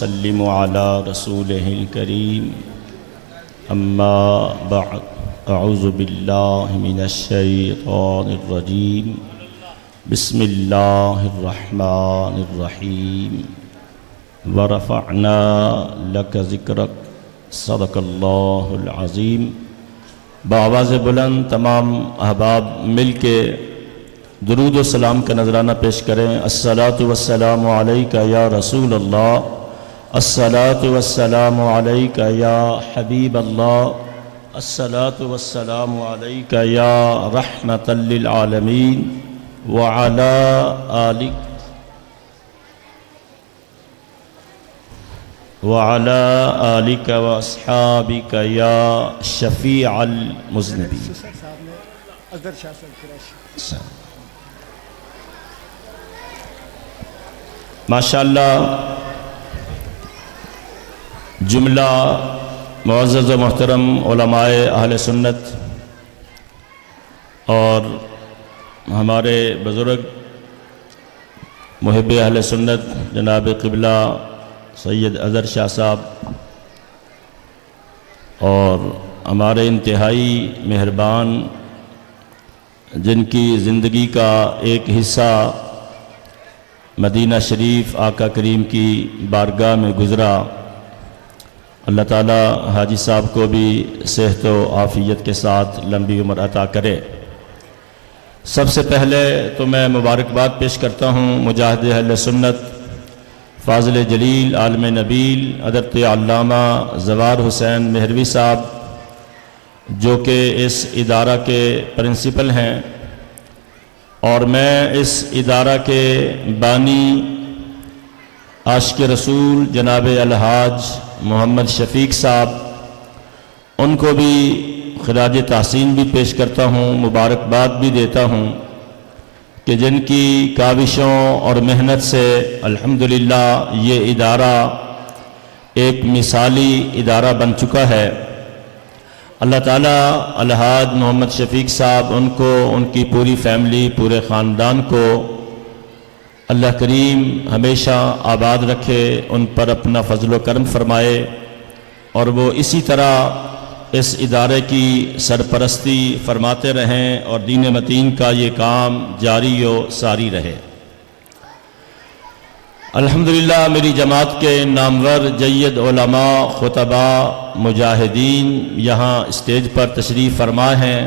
ونسلم على رسوله الكريم أما بعد أعوذ بالله من الشيطان الرجيم بسم الله الرحمن الرحيم ورفعنا لك ذكرك صدق الله العظيم۔ بآواز بلند تمام احباب مل کے درود و سلام کا نذرانہ پیش کریں۔ الصلاۃ والسلام علیک یا رسول اللہ، الصلاۃ والسلام علیک یا حبیب اللہ، الصلاۃ والسلام علیک یا رحمۃ للعالمین وعلی آلک وعلى آلك وأصحابك يا شفيع المذنبين۔ ماشاءاللہ جملہ معزز و محترم علماء اہل سنت اور ہمارے بزرگ محب اہل سنت جناب قبلہ سید اظہر شاہ صاحب اور ہمارے انتہائی مہربان جن کی زندگی کا ایک حصہ مدینہ شریف آقا کریم کی بارگاہ میں گزرا، اللہ تعالی حاجی صاحب کو بھی صحت و عافیت کے ساتھ لمبی عمر عطا کرے۔ سب سے پہلے تو میں مبارکباد پیش کرتا ہوں مجاہد اہل سنت فاضل جلیل عالم نبیل حضرت علامہ زوار حسین مہروی صاحب، جو کہ اس ادارہ کے پرنسپل ہیں، اور میں اس ادارہ کے بانی عاشق رسول جناب الحاج محمد شفیق صاحب، ان کو بھی خراج تحسین بھی پیش کرتا ہوں، مبارکباد بھی دیتا ہوں کہ جن کی کاوشوں اور محنت سے الحمدللہ یہ ادارہ ایک مثالی ادارہ بن چکا ہے۔ اللہ تعالیٰ الحاج محمد شفیق صاحب ان کو، ان کی پوری فیملی، پورے خاندان کو اللہ کریم ہمیشہ آباد رکھے، ان پر اپنا فضل و کرم فرمائے، اور وہ اسی طرح اس ادارے کی سرپرستی فرماتے رہیں اور دین متین کا یہ کام جاری و ساری رہے۔ الحمدللہ میری جماعت کے نامور جید علماء، خطباء، مجاہدین یہاں اسٹیج پر تشریف فرما ہیں۔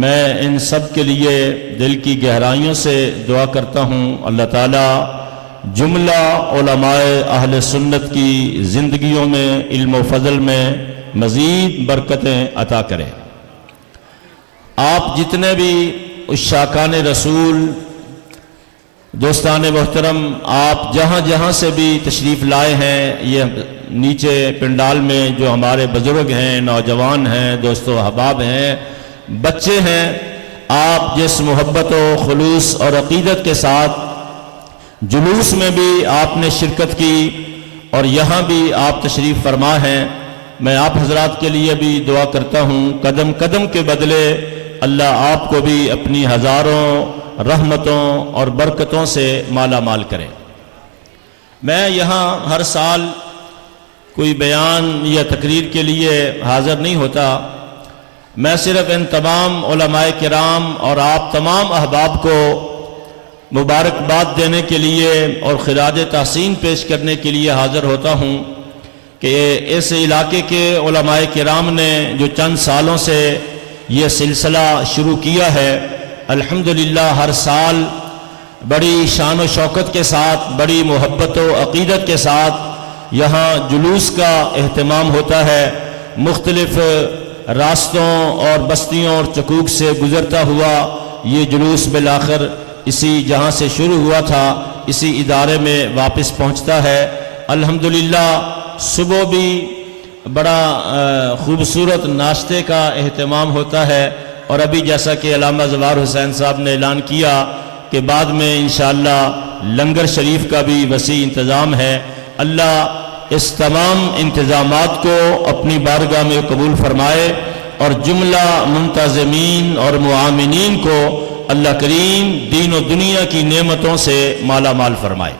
میں ان سب کے لیے دل کی گہرائیوں سے دعا کرتا ہوں اللہ تعالیٰ جملہ علماء اہل سنت کی زندگیوں میں علم و فضل میں مزید برکتیں عطا کرے۔ آپ جتنے بھی عشاقان رسول، دوستان محترم، آپ جہاں جہاں سے بھی تشریف لائے ہیں، یہ نیچے پنڈال میں جو ہمارے بزرگ ہیں، نوجوان ہیں، دوست و احباب ہیں، بچے ہیں، آپ جس محبت و خلوص اور عقیدت کے ساتھ جلوس میں بھی آپ نے شرکت کی اور یہاں بھی آپ تشریف فرما ہیں، میں آپ حضرات کے لیے بھی دعا کرتا ہوں قدم قدم کے بدلے اللہ آپ کو بھی اپنی ہزاروں رحمتوں اور برکتوں سے مالا مال کرے۔ میں یہاں ہر سال کوئی بیان یا تقریر کے لیے حاضر نہیں ہوتا، میں صرف ان تمام علماء کرام اور آپ تمام احباب کو مبارکباد دینے کے لیے اور خراج تحسین پیش کرنے کے لیے حاضر ہوتا ہوں کہ اس علاقے کے علماء کرام نے جو چند سالوں سے یہ سلسلہ شروع کیا ہے، الحمدللہ ہر سال بڑی شان و شوکت کے ساتھ، بڑی محبت و عقیدت کے ساتھ یہاں جلوس کا اہتمام ہوتا ہے۔ مختلف راستوں اور بستیوں اور چکوک سے گزرتا ہوا یہ جلوس بالآخر اسی جہاں سے شروع ہوا تھا اسی ادارے میں واپس پہنچتا ہے۔ الحمدللہ صبح بھی بڑا خوبصورت ناشتے کا اہتمام ہوتا ہے، اور ابھی جیسا کہ علامہ زوار حسین صاحب نے اعلان کیا کہ بعد میں انشاءاللہ لنگر شریف کا بھی وسیع انتظام ہے۔ اللہ اس تمام انتظامات کو اپنی بارگاہ میں قبول فرمائے اور جملہ منتظمین اور معاملین کو اللہ کریم دین و دنیا کی نعمتوں سے مالا مال فرمائے۔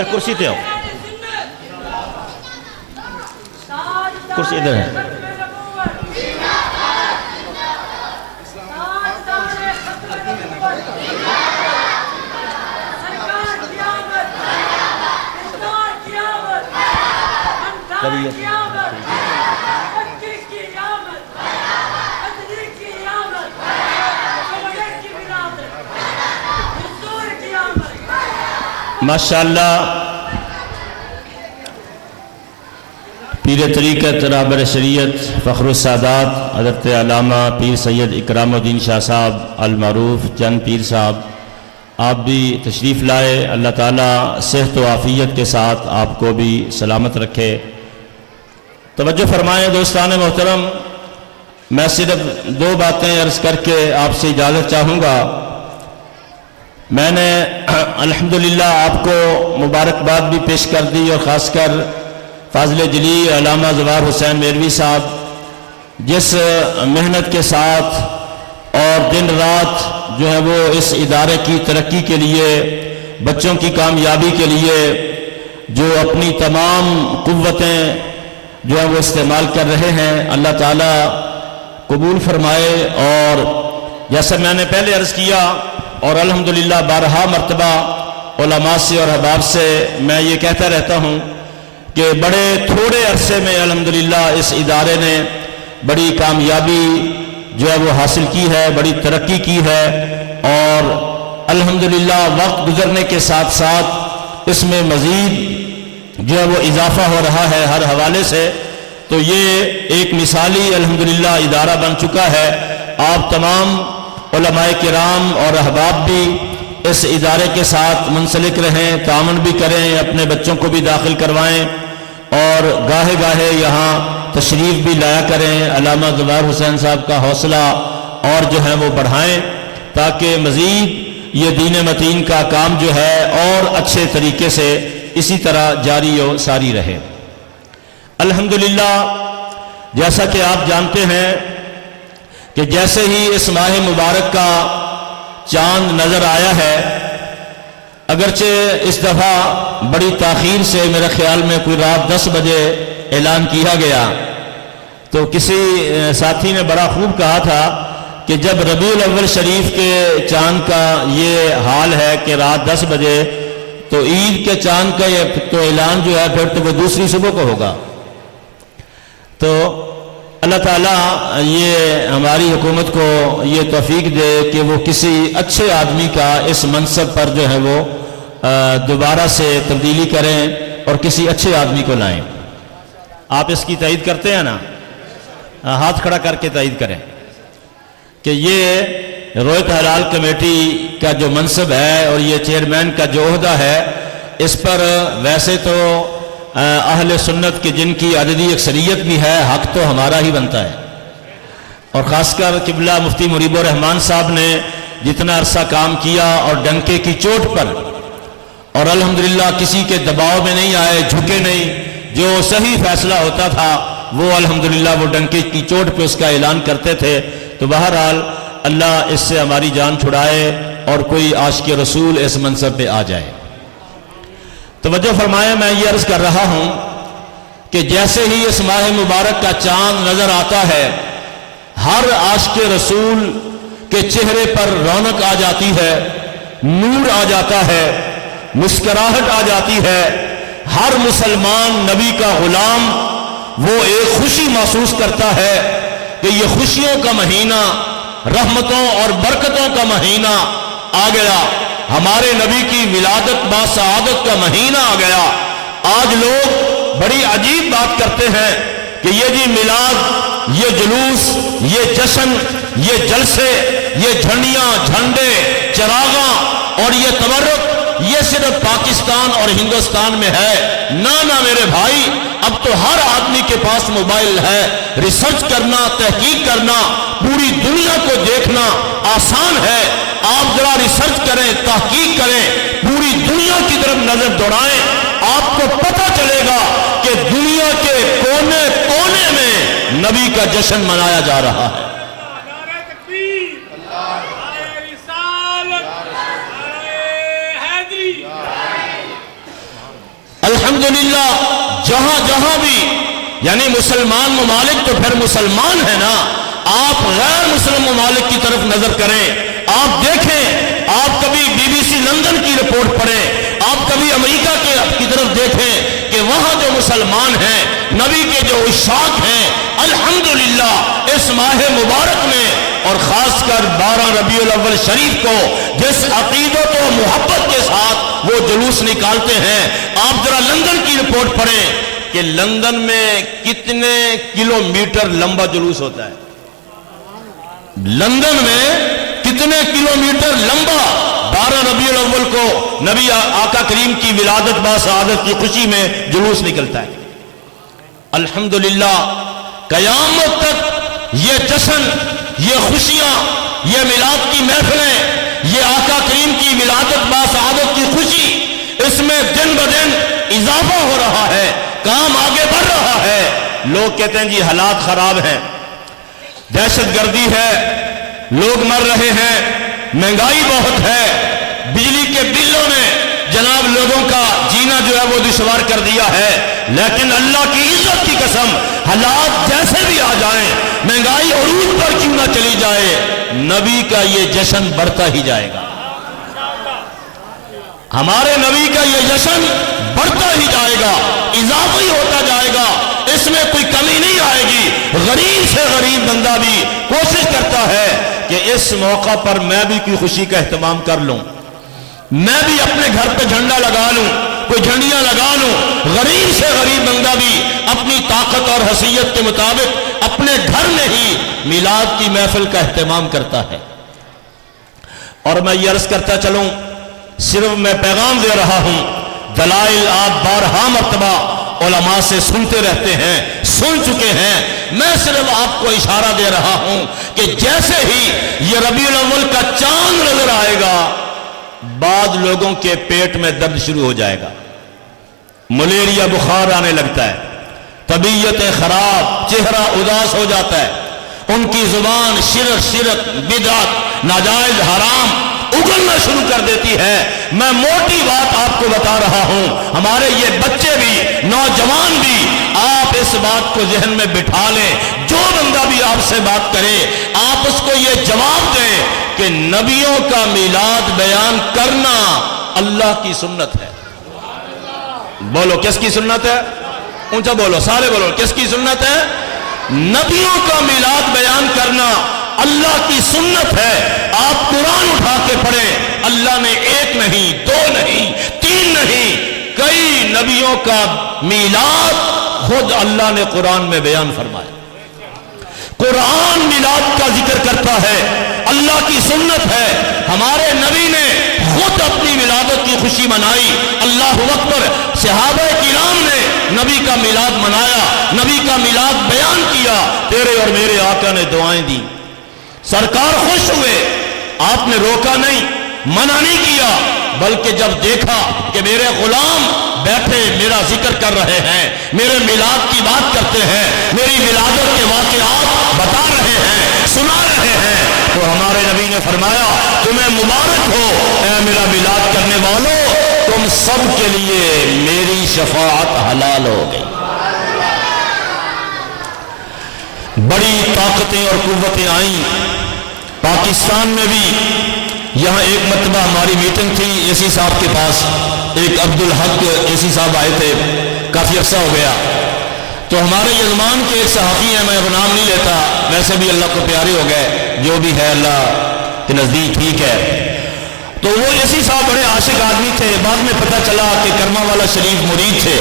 ادھر کرسی پہ آؤ، کرسی ادھر ہے. ماشاءاللہ پیر طریقت رہبر شریعت فخر السادات حضرت علامہ پیر سید اکرام الدین شاہ صاحب المعروف چند پیر صاحب، آپ بھی تشریف لائے. اللہ تعالیٰ صحت و عافیت کے ساتھ آپ کو بھی سلامت رکھے. توجہ فرمائیں دوستان محترم، میں صرف 2 باتیں عرض کر کے آپ سے اجازت چاہوں گا. میں نے الحمدللہ آپ کو مبارکباد بھی پیش کر دی، اور خاص کر فاضل جلیل علامہ زوار حسین میروی صاحب جس محنت کے ساتھ اور دن رات جو ہے وہ اس ادارے کی ترقی کے لیے، بچوں کی کامیابی کے لیے جو اپنی تمام قوتیں جو ہے وہ استعمال کر رہے ہیں، اللہ تعالیٰ قبول فرمائے. اور جیسا میں نے پہلے عرض کیا اور الحمدللہ بارہا مرتبہ علماء سے اور احباب سے میں یہ کہتا رہتا ہوں کہ بڑے تھوڑے عرصے میں الحمدللہ اس ادارے نے بڑی کامیابی جو ہے وہ حاصل کی ہے، بڑی ترقی کی ہے. اور الحمدللہ وقت گزرنے کے ساتھ ساتھ اس میں مزید جو ہے وہ اضافہ ہو رہا ہے ہر حوالے سے. تو یہ ایک مثالی الحمدللہ ادارہ بن چکا ہے. آپ تمام علماء کرام اور احباب بھی اس ادارے کے ساتھ منسلک رہیں، تعاون بھی کریں، اپنے بچوں کو بھی داخل کروائیں، اور گاہے گاہے یہاں تشریف بھی لایا کریں. علامہ زوار حسین صاحب کا حوصلہ اور جو ہے وہ بڑھائیں، تاکہ مزید یہ دین متین کا کام جو ہے اور اچھے طریقے سے اسی طرح جاری و ساری رہے. الحمدللہ جیسا کہ آپ جانتے ہیں کہ جیسے ہی اس ماہ مبارک کا چاند نظر آیا ہے، اگرچہ اس دفعہ بڑی تاخیر سے، میرے خیال میں کوئی رات 10 بجے اعلان کیا گیا، تو کسی ساتھی نے بڑا خوب کہا تھا کہ جب ربیع الاول شریف کے چاند کا یہ حال ہے کہ رات 10 بجے، تو عید کے چاند کا یہ تو اعلان جو ہے پھر تو وہ دوسری صبح کو ہوگا. تو اللہ تعالیٰ یہ ہماری حکومت کو یہ توفیق دے کہ وہ کسی اچھے آدمی کا اس منصب پر جو ہے وہ دوبارہ سے تبدیلی کریں اور کسی اچھے آدمی کو لائیں. آپ اس کی تائید کرتے ہیں نا؟ ہاتھ کھڑا کر کے تائید کریں کہ یہ رویت حلال کمیٹی کا جو منصب ہے اور یہ چیئرمین کا جو عہدہ ہے، اس پر ویسے تو اہل سنت کی جن کی عددی اکثریت بھی ہے، حق تو ہمارا ہی بنتا ہے. اور خاص کر قبلہ مفتی مریب الرحمان صاحب نے جتنا عرصہ کام کیا اور ڈنکے کی چوٹ پر، اور الحمدللہ کسی کے دباؤ میں نہیں آئے، جھکے نہیں، جو صحیح فیصلہ ہوتا تھا وہ الحمدللہ وہ ڈنکے کی چوٹ پہ اس کا اعلان کرتے تھے. تو بہرحال اللہ اس سے ہماری جان چھڑائے اور کوئی عاشق رسول اس منصب پہ آ جائے. توجہ فرمائیں، میں یہ عرض کر رہا ہوں کہ جیسے ہی اس ماہ مبارک کا چاند نظر آتا ہے، ہر عاشق رسول کے چہرے پر رونق آ جاتی ہے، نور آ جاتا ہے، مسکراہٹ آ جاتی ہے. ہر مسلمان نبی کا غلام وہ ایک خوشی محسوس کرتا ہے کہ یہ خوشیوں کا مہینہ، رحمتوں اور برکتوں کا مہینہ آ گیا، ہمارے نبی کی ولادت با سعادت کا مہینہ آ گیا. آج لوگ بڑی عجیب بات کرتے ہیں کہ یہ جی میلاد، یہ جلوس، یہ جشن، یہ جلسے، یہ جھنڈیاں، جھنڈے، چراغاں اور یہ تبرک، یہ صرف پاکستان اور ہندوستان میں ہے. نہ میرے بھائی، اب تو ہر آدمی کے پاس موبائل ہے. ریسرچ کرنا، تحقیق کرنا، پوری دنیا کو دیکھنا آسان ہے. آپ ذرا ریسرچ کریں، تحقیق کریں، پوری دنیا کی طرف نظر دوڑائیں، آپ کو پتہ چلے گا کہ دنیا کے کونے کونے میں نبی کا جشن منایا جا رہا ہے. الحمدللہ جہاں جہاں بھی یعنی مسلمان ممالک تو پھر مسلمان ہے نا، آپ غیر مسلم ممالک کی طرف نظر کریں، آپ دیکھیں، آپ کبھی BBC لندن کی رپورٹ پڑھیں، آپ کبھی امریکہ کی طرف دیکھیں کہ وہاں جو مسلمان ہیں، نبی کے جو عشاق ہیں، الحمدللہ اس ماہ مبارک میں اور خاص کر 12 ربیع الاول شریف کو جس عقیدت و محبت کے ساتھ وہ جلوس نکالتے ہیں، آپ ذرا لندن کی رپورٹ پڑھیں کہ لندن میں کتنے کلومیٹر لمبا جلوس ہوتا ہے، لندن میں کتنے کلومیٹر لمبا 12 ربیع الاول کو نبی آقا کریم کی ولادت باسعادت کی خوشی میں جلوس نکلتا ہے۔ الحمدللہ قیامت تک یہ جشن، یہ خوشیاں، یہ میلاد کی محفلیں، یہ آقا کریم کی ولادت باسعادت کی خوشی، اس میں دن بدن اضافہ ہو رہا ہے، کام آگے بڑھ رہا ہے۔ لوگ کہتے ہیں جی حالات خراب ہیں، دہشت گردی ہے، لوگ مر رہے ہیں، مہنگائی بہت ہے، بجلی کے بلوں نے جناب لوگوں کا جینا جو ہے وہ دشوار کر دیا ہے، لیکن اللہ کی عزت کی قسم حالات جیسے بھی آ جائیں، مہنگائی عروج پر کیوں نہ چلی جائے، نبی کا یہ جشن بڑھتا ہی جائے گا، ہمارے نبی کا یہ جشن بڑھتا ہی جائے گا، اضافی ہوتا جائے گا، اس میں کوئی کمی نہیں آئے گی۔ غریب سے غریب بندہ بھی کوشش کرتا ہے کہ اس موقع پر میں بھی کوئی خوشی کا اہتمام کر لوں، میں بھی اپنے گھر پہ جھنڈا لگا لوں، کوئی جھنڈیاں لگا لوں۔ غریب سے غریب بندہ بھی اپنی طاقت اور حیثیت کے مطابق اپنے گھر میں ہی میلاد کی محفل کا اہتمام کرتا ہے۔ اور میں یہ عرض کرتا چلوں، صرف میں پیغام دے رہا ہوں، دلائل آپ بارہا مرتبہ علماء سے سنتے رہتے ہیں، سن چکے ہیں، میں صرف آپ کو اشارہ دے رہا ہوں کہ جیسے ہی یہ ربیع الاول کا چاند نظر آئے گا، بعض لوگوں کے پیٹ میں درد شروع ہو جائے گا، ملیریا بخار آنے لگتا ہے، طبیعت خراب، چہرہ اداس ہو جاتا ہے، ان کی زبان شرک بدعت ناجائز حرام اگلنا شروع کر دیتی ہے۔ میں موٹی بات آپ کو بتا رہا ہوں، ہمارے یہ بچے بھی، نوجوان بھی، آپ اس بات کو ذہن میں بٹھا لیں، جو بندہ بھی آپ سے بات کرے آپ اس کو یہ جواب دیں کہ نبیوں کا میلاد بیان کرنا اللہ کی سنت ہے۔ بولو کس کی سنت ہے؟ اونچا بولو، سارے بولو، کس کی سنت ہے؟ نبیوں کا میلاد بیان کرنا اللہ کی سنت ہے۔ آپ قرآن اٹھا کے پڑھیں، اللہ نے ایک نہیں، دو نہیں، تین نہیں، کئی نبیوں کا میلاد خود اللہ نے قرآن میں بیان فرمایا۔ قرآن میلاد کا ذکر کرتا ہے، اللہ کی سنت ہے۔ ہمارے نبی نے خود اپنی ولادت کی خوشی منائی، اللہ اکبر۔ صحابہ کرام نے نبی کا میلاد منایا، نبی کا میلاد بیان کیا، تیرے اور میرے آقا نے دعائیں دی، سرکار خوش ہوئے، آپ نے روکا نہیں، منع نہیں کیا، بلکہ جب دیکھا کہ میرے غلام بیٹھے میرا ذکر کر رہے ہیں، میرے میلاد کی بات کرتے ہیں، میری ولادت کے واقعات بتا رہے ہیں، سنا رہے ہیں، تو ہمارے نبی نے فرمایا تمہیں مبارک ہو اے میرا میلاد کرنے والوں، تم سب کے لیے میری شفاعت حلال ہو گئی۔ بڑی طاقتیں اور قوتیں آئیں پاکستان میں بھی۔ یہاں ایک مرتبہ ہماری میٹنگ تھی اے سی صاحب کے پاس، ایک عبدالحق اے سی صاحب آئے تھے، کافی عرصہ ہو گیا، تو ہمارے یزمان کے ایک صحافی ہیں، میں اب نام نہیں لیتا، ویسے بھی اللہ کو پیارے ہو گئے، جو بھی ہے اللہ کے نزدیک ٹھیک ہے، تو وہ اے سی صاحب بڑے عاشق آدمی تھے، بعد میں پتہ چلا کہ کرما والا شریف مرید تھے،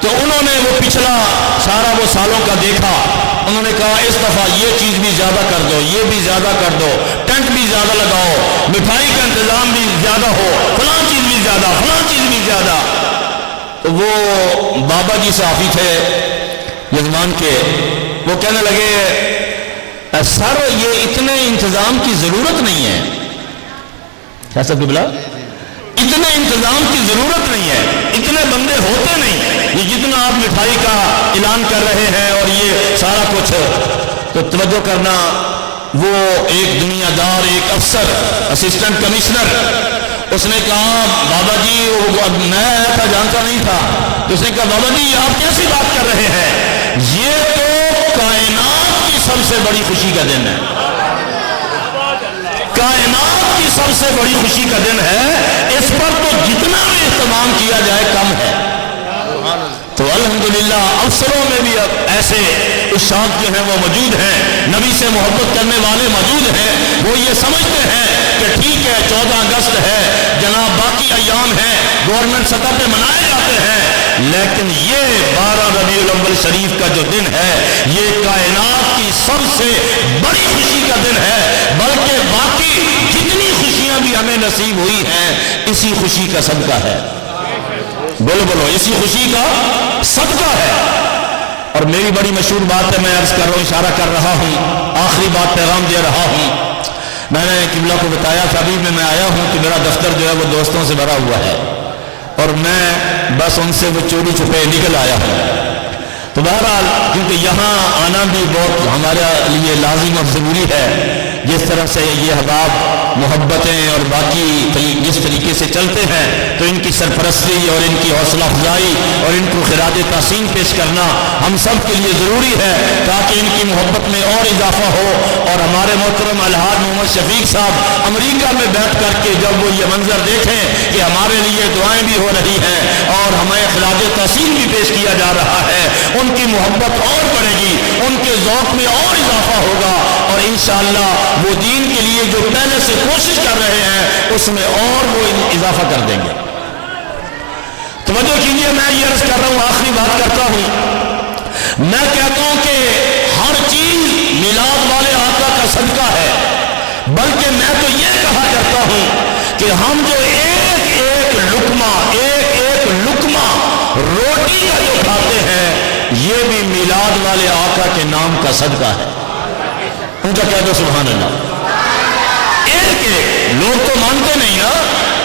تو انہوں نے وہ پچھلا سارا وہ سالوں کا دیکھا، انہوں نے کہا اس دفعہ یہ چیز بھی زیادہ کر دو، یہ بھی زیادہ کر دو، ٹینٹ بھی زیادہ لگاؤ، مٹھائی کا انتظام بھی زیادہ ہو، فلاں چیز بھی زیادہ، فلاں چیز بھی زیادہ۔ تو وہ بابا جی صحافی تھے یزمان کے، وہ کہنے لگے سر یہ اتنے انتظام کی ضرورت نہیں ہے، کیسا قبلہ؟ اتنے انتظام کی ضرورت نہیں ہے، اتنے بندے ہوتے نہیں، یہ جتنا آپ مٹھائی کا اعلان کر رہے ہیں اور یہ سارا کچھ، تو توجہ کرنا، وہ ایک دنیا دار، ایک افسر، اسسٹنٹ کمشنر، اس نے کہا بابا جی میں ایسا جانتا نہیں تھا. تو اس نے کہا بابا جی آپ کیسی بات کر رہے ہیں, یہ تو کائنات کی سب سے بڑی خوشی کا دن ہے, کائنات کی سب سے بڑی خوشی کا دن ہے, اس پر تو جتنا بھی اہتمام کیا جائے کم ہے. تو الحمدللہ افسروں میں بھی اب ایسے اشاعت جو ہیں وہ موجود ہیں, نبی سے محبت کرنے والے موجود ہیں. وہ یہ سمجھتے ہیں کہ ٹھیک ہے 14 اگست ہے جناب, باقی ایام ہیں گورنمنٹ سطح پہ منائے جاتے ہیں, لیکن یہ 12 ربیع الاول شریف کا جو دن ہے یہ کائنات کی سب سے بڑی خوشی کا دن ہے. بلکہ باقی جتنی خوشیاں بھی ہمیں نصیب ہوئی ہیں اسی خوشی کا صدقہ ہے. بولو بولو, اسی خوشی کا صدقہ ہے. اور میری بڑی مشہور بات ہے, میں عرض کر رہا ہوں, اشارہ کر رہا ہوں, آخری بات پیغام دے رہا ہوں. میں نے قبلہ کو بتایا تھا ابھی میں آیا ہوں کہ میرا دفتر جو ہے وہ دوستوں سے بھرا ہوا ہے اور میں بس ان سے وہ چوری چھپے نکل آیا ہوں. تو بہرحال کیونکہ یہاں آنا بھی بہت ہمارے لیے لازم اور ضروری ہے, جس طرح سے یہ احباب محبتیں اور باقی جس طریقے سے چلتے ہیں تو ان کی سرپرستی اور ان کی حوصلہ افزائی اور ان کو خراج تحسین پیش کرنا ہم سب کے لیے ضروری ہے تاکہ ان کی محبت میں اور اضافہ ہو. اور ہمارے محترم الحاج محمد شفیق صاحب امریکہ میں بیٹھ کر کے جب وہ یہ منظر دیکھیں کہ ہمارے لیے دعائیں بھی ہو رہی ہیں اور ہمیں خراج تحسین بھی پیش کیا جا رہا ہے, ان کی محبت اور بڑھے گی, ان کے ذوق میں اور اضافہ ہوگا اور انشاءاللہ وہ دین کے لیے جو پہلے سے کوشش کر رہے ہیں اس میں اور وہ اضافہ کر دیں گے. توجہ کیجیے, میں یہ عرض کر رہا ہوں, آخری بات کرتا ہوں. میں کہتا ہوں کہ ہر چیز میلاد والے آقا کا صدقہ ہے, بلکہ میں تو یہ کہا کرتا ہوں کہ ہم جو ایک ایک لقمہ روٹی کا جو کھاتے ہیں یہ بھی میلاد والے آقا کے نام کا صدقہ ہے. ان کا کہہ دو سبحان اللہ. ایک ایک لوگ تو مانتے نہیں نا,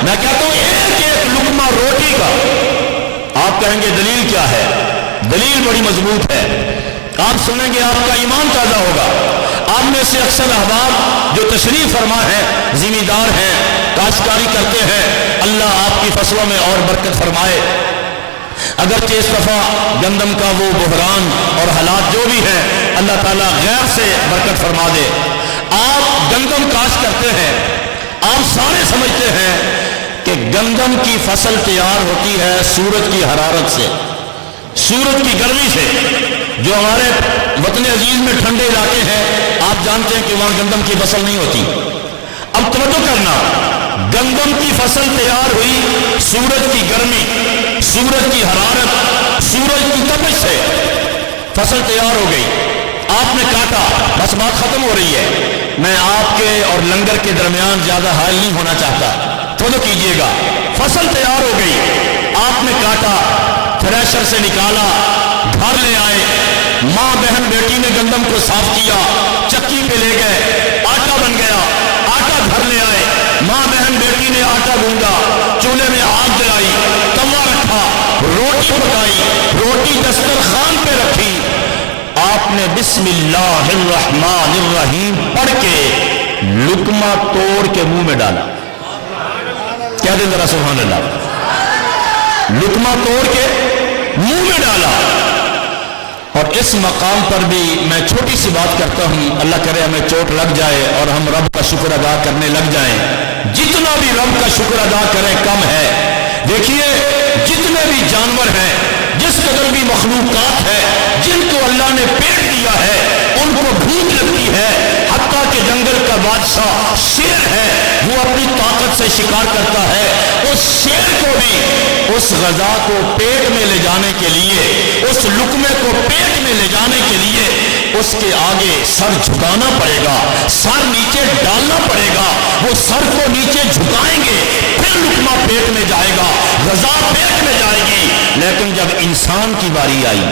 میں کہتا ہوں ایک ایک لقمہ روٹی کا. آپ کہیں گے دلیل کیا ہے؟ دلیل بڑی مضبوط ہے, آپ سنیں گے آپ کا ایمان تازہ ہوگا. آپ میں سے اکثر احباب جو تشریف فرما ہے, ذمہ دار ہیں, کاشتکاری کرتے ہیں, اللہ آپ کی فصلوں میں اور برکت فرمائے. اگرچہ اس دفعہ گندم کا وہ بحران اور حالات جو بھی ہیں اللہ تعالیٰ غیر سے برکت فرما دے. آپ گندم کاشت کرتے ہیں, آپ سارے سمجھتے ہیں کہ گندم کی فصل تیار ہوتی ہے سورج کی حرارت سے, سورج کی گرمی سے. جو ہمارے وطن عزیز میں ٹھنڈے علاقے ہیں آپ جانتے ہیں کہ وہاں گندم کی فصل نہیں ہوتی. اب توجہ کرنا, گندم کی فصل تیار ہوئی سورج کی گرمی, سورج کی حرارت, سورج کی تپش سے فصل تیار ہو گئی. آپ نے کاٹا, بس بات ختم ہو رہی ہے. میں آپ کے اور لنگر کے درمیان زیادہ حائل نہیں ہونا چاہتا, توجہ کیجئے گا. فصل تیار ہو گئی, آپ نے کاٹا, تھریشر سے نکالا, گھر لے آئے, ماں بہن بیٹی نے گندم کو صاف کیا, چکی پہ لے گئے, آٹا بن گیا, آٹا گھر لے آئے, ماں بہن بیٹی نے آٹا گوندا, چولہے میں آگ جلائی, توا رکھا, روٹی پکائی, روٹی دسترخوان پہ رکھی. آپ نے بسم اللہ الرحمن الرحیم پڑھ کے لقمہ توڑ کے منہ میں ڈالا. کیا دیں ذرا سبحان اللہ. لقمہ توڑ کے منہ میں ڈالا. اور اس مقام پر بھی میں چھوٹی سی بات کرتا ہوں, اللہ کرے ہمیں چوٹ لگ جائے اور ہم رب کا شکر ادا کرنے لگ جائیں. جتنا بھی رب کا شکر ادا کریں کم ہے. دیکھیے جتنے بھی جانور ہیں, جس قدر بھی مخلوقات ہے, جن کو اللہ نے پیٹ دیا ہے ان کو بھوک لگتی ہے. حتیٰ کہ جنگل کا بادشاہ شیر ہے, وہ اپنی طاقت سے شکار کرتا ہے. اس شیر کو بھی اس غذا کو پیٹ میں لے جانے کے لیے, اس لقمے کو پیٹ میں لے جانے کے لیے اس کے آگے سر جھکانا پڑے گا, سر نیچے ڈالنا پڑے گا. وہ سر کو نیچے جھکائیں گے, پھر لقمہ پیٹ میں جائے گا, غذا پیٹ میں جائے گی. لیکن جب انسان کی باری آئی,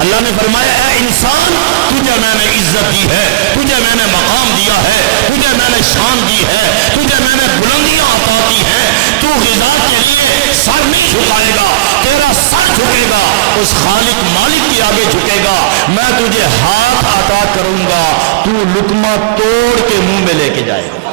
اللہ نے فرمایا اے انسان, تجھے میں نے عزت دی ہے, تجھے میں نے مقام دیا ہے, تجھے میں نے شان دی ہے, تجھے میں نے بلندیاں عطا کی ہیں. تو غذا کے لیے سر نہیں جھکائے گا, تیرا سر جھکے گا اس خالق مالک کے آگے جھکے گا. میں تجھے ہاتھ عطا کروں گا, تو لقمہ توڑ کے منہ میں لے کے جائے گا.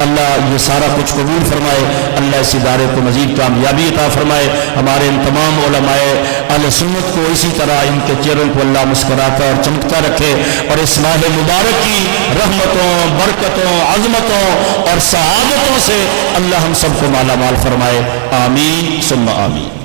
اللہ یہ سارا کچھ قبول فرمائے، اللہ اس ادارے کو مزید کامیابی عطا فرمائے، ہمارے ان تمام علماء اہل سنت کو اسی طرح ان کے چہروں کو اللہ مسکراتا اور چمکتا رکھے، اور اس ماہ مبارک کی رحمتوں، برکتوں، عظمتوں اور سعادتوں سے اللہ ہم سب کو مالا مال فرمائے، آمین ثم آمین۔